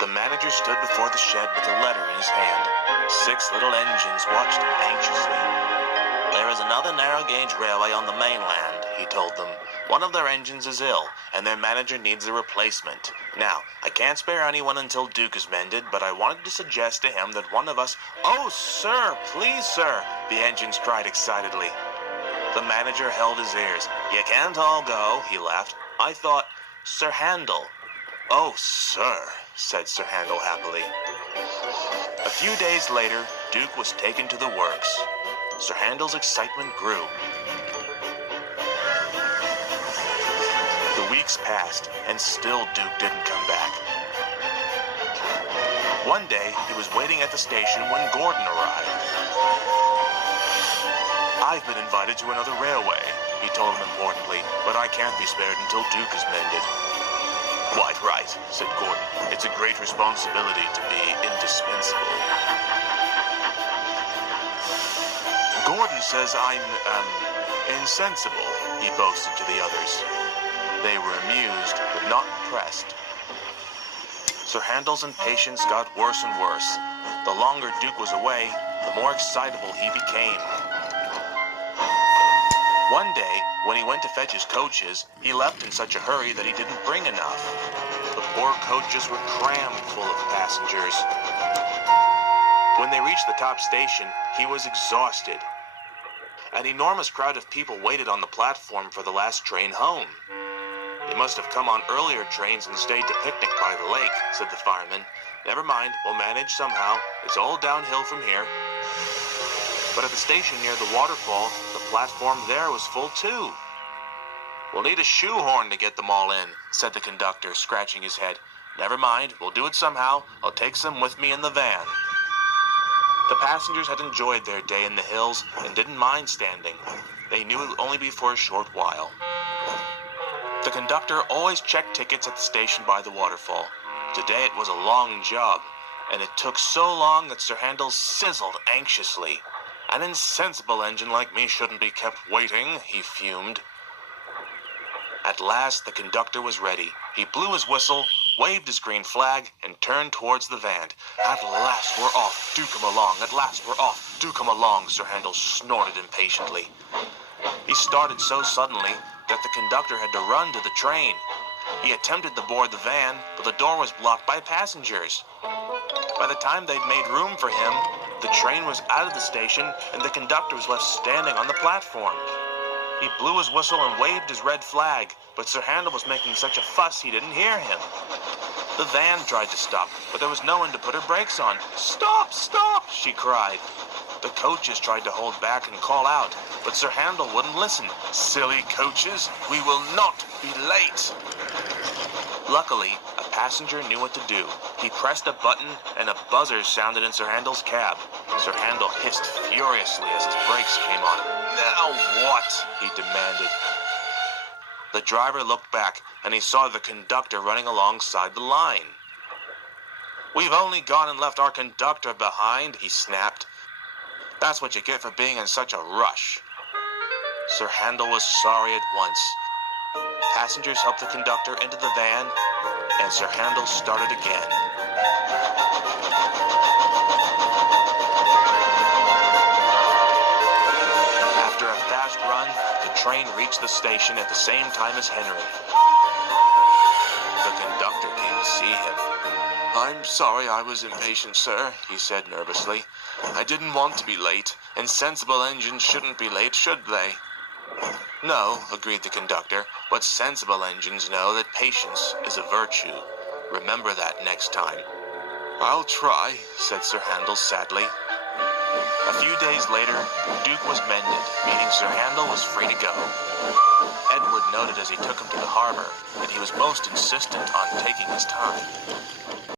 The manager stood before the shed with a letter in his hand. 6 little engines watched him anxiously. "There is another narrow-gauge railway on the mainland," he told them. "One of their engines is ill, and their manager needs a replacement. Now, I can't spare anyone until Duke is mended, but I wanted to suggest to him that one of us—" "Oh, sir, please, sir," the engines cried excitedly. The manager held his ears. "You can't all go," he laughed. "I thought, Sir Handel—" "Oh, sir," said Sir Handel happily. A few days later, Duke was taken to the works. Sir Handel's excitement grew. The weeks passed, and still Duke didn't come back. One day, he was waiting at the station when Gordon arrived. "I've been invited to another railway," he told him importantly, "but I can't be spared until Duke is mended." "Quite right," said Gordon. "It's a great responsibility to be indispensable." "Gordon says I'm, insensible," he boasted to the others. They were amused, but not impressed. Sir Handel's impatience got worse and worse. The longer Duke was away, the more excitable he became. One day, when he went to fetch his coaches, he left in such a hurry that he didn't bring enough. The poor coaches were crammed full of passengers. When they reached the top station, he was exhausted. An enormous crowd of people waited on the platform for the last train home. "They must have come on earlier trains and stayed to picnic by the lake," said the fireman. "Never mind, we'll manage somehow. It's all downhill from here." But at the station near the waterfall, the platform there was full too. "We'll need a shoehorn to get them all in," said the conductor, scratching his head. "Never mind, we'll do it somehow. I'll take some with me in the van." The passengers had enjoyed their day in the hills and didn't mind standing. They knew it would only be for a short while. The conductor always checked tickets at the station by the waterfall. Today it was a long job, and it took so long that Sir Handel sizzled anxiously. "An insensible engine like me shouldn't be kept waiting," he fumed. At last the conductor was ready. He blew his whistle, waved his green flag, and turned towards the van. "At last we're off, do come along, at last we're off, do come along," Sir Handel snorted impatiently. He started so suddenly that the conductor had to run to the train. He attempted to board the van, but the door was blocked by passengers. By the time they'd made room for him, the train was out of the station and the conductor was left standing on the platform. He blew his whistle and waved his red flag, but Sir Handel was making such a fuss he didn't hear him. The van tried to stop, but there was no one to put her brakes on. "Stop, stop!" she cried. The coaches tried to hold back and call out, but Sir Handel wouldn't listen. "Silly coaches, we will not be late." Luckily, a passenger knew what to do. He pressed a button and a buzzer sounded in Sir Handel's cab. Sir Handel hissed furiously as his brakes came on. "Now what?" he demanded. The driver looked back and he saw the conductor running alongside the line. "We've only gone and left our conductor behind," he snapped. "That's what you get for being in such a rush." Sir Handel was sorry at once. Passengers helped the conductor into the van, and Sir Handel started again. After a fast run, the train reached the station at the same time as Henry. The conductor came to see him. "I'm sorry I was impatient, sir," he said nervously. "I didn't want to be late, and sensible engines shouldn't be late, should they?" "No," agreed the conductor, "but sensible engines know that patience is a virtue. Remember that next time." "I'll try," said Sir Handel sadly. A few days later, Duke was mended, meaning Sir Handel was free to go. Edward noted as he took him to the harbor that he was most insistent on taking his time.